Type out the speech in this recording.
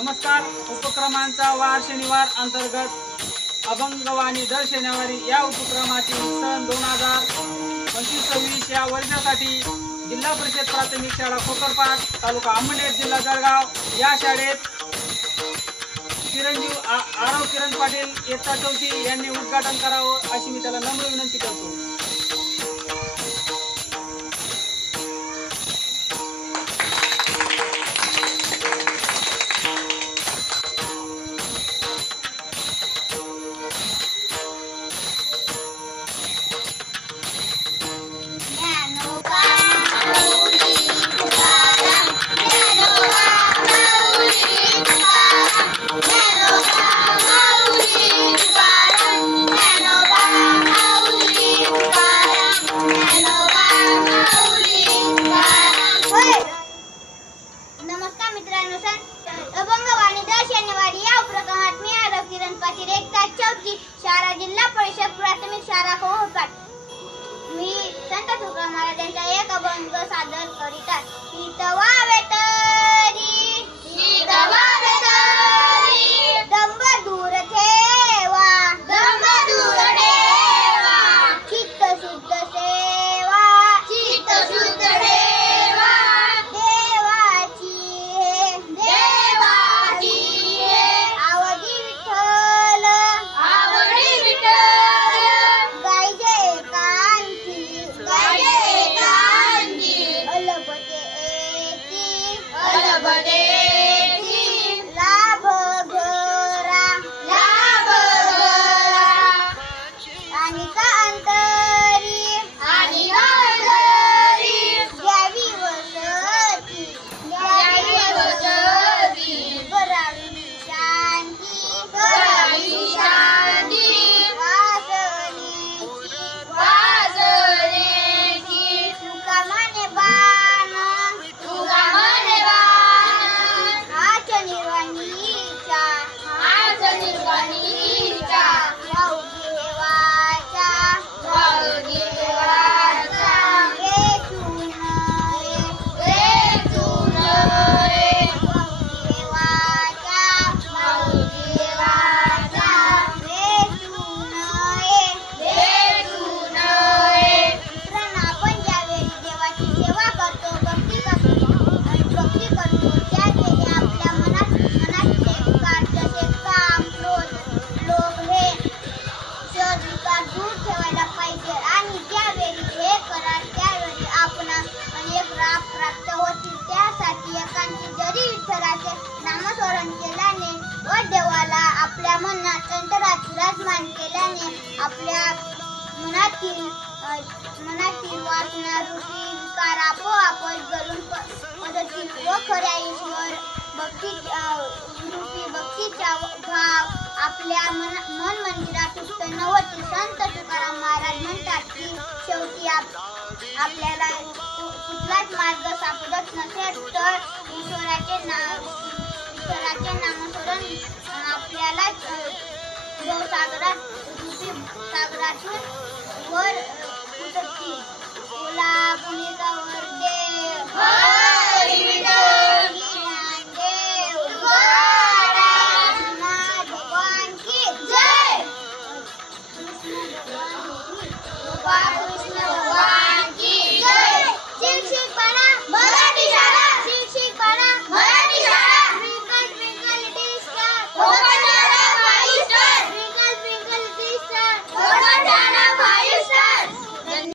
नमस्कार. उपक्रमांचा वार शनिवार अंतर्गत अभंगवाणी दर शनिवारी या उपक्रमातील सन 2025-26 या वर्षासाठी जिल्हा परिषद प्राथमिक शाळा खोकरपाट तालुका अंमळनेर जिल्हा जळगाव या शाळेत चिरंजीव आरव किरण पाटील इयत्ता 4 यांनी उद्घाटन करावं अशी मी त्याला नम्र विनंती करतो. नमस्कार मित्रांनो, अभंगवाणी दर शनिवारी या उपक्रमात मी आरव किरण पाटील इयत्ता 4 शाळा जिल्हा परिषद प्राथमिक शाळा खोकरपाट मी संत तुकाराम महाराजांचा एक अभंग सादर करीतात. हितवा वेतरी दंभ दूर ठेवा चित्त शुद्ध सेवा आपल्या मनातील वासना रूपी विकार आपोआप जळून पडतील व खऱ्या ईश्वर रूपी भक्तीचा भाव आपल्या मन मंदिरात उत्पन्न होतील. संत तुकाराम महाराज म्हणतात की शेवटी आपल्याला कुठलाच मार्ग सापडत नसेल तर ईश्वराचे नामस्मरण आपल्याला सागरातून वर उतरतील. तुला भूमिकावर दे